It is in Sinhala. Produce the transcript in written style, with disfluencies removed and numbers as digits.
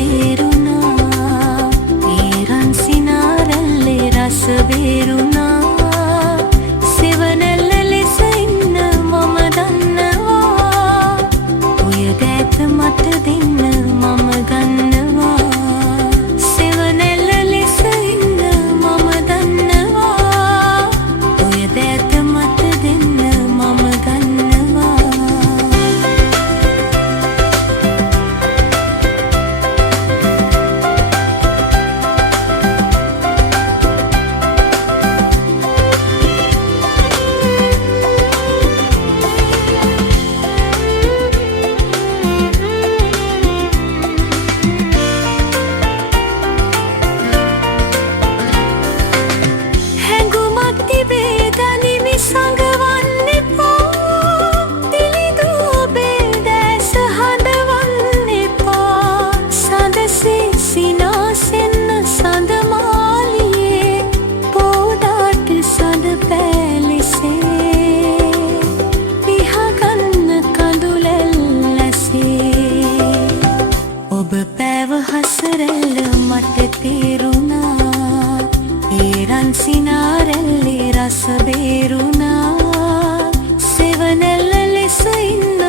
තේරුණා. ඒ රන් සිනාරැල්ලේ රස බේරුණා. සෙවණැල්ල ලෙස ඉන්න මම දන්නවා. ඔය දෑත මට දෙන්න මම ගන්නවා. සෙවණැල්ල ලෙස ඉන්න මම දන්නවා. ඔය දෑත මට දෙන්න මම ගන්නවා. හසරැල්ල මට තේරුණා. ඒ රන් සිනාරැල්ලේ රස බේරුණා. සෙවණැල්ල ලෙස ඉන්න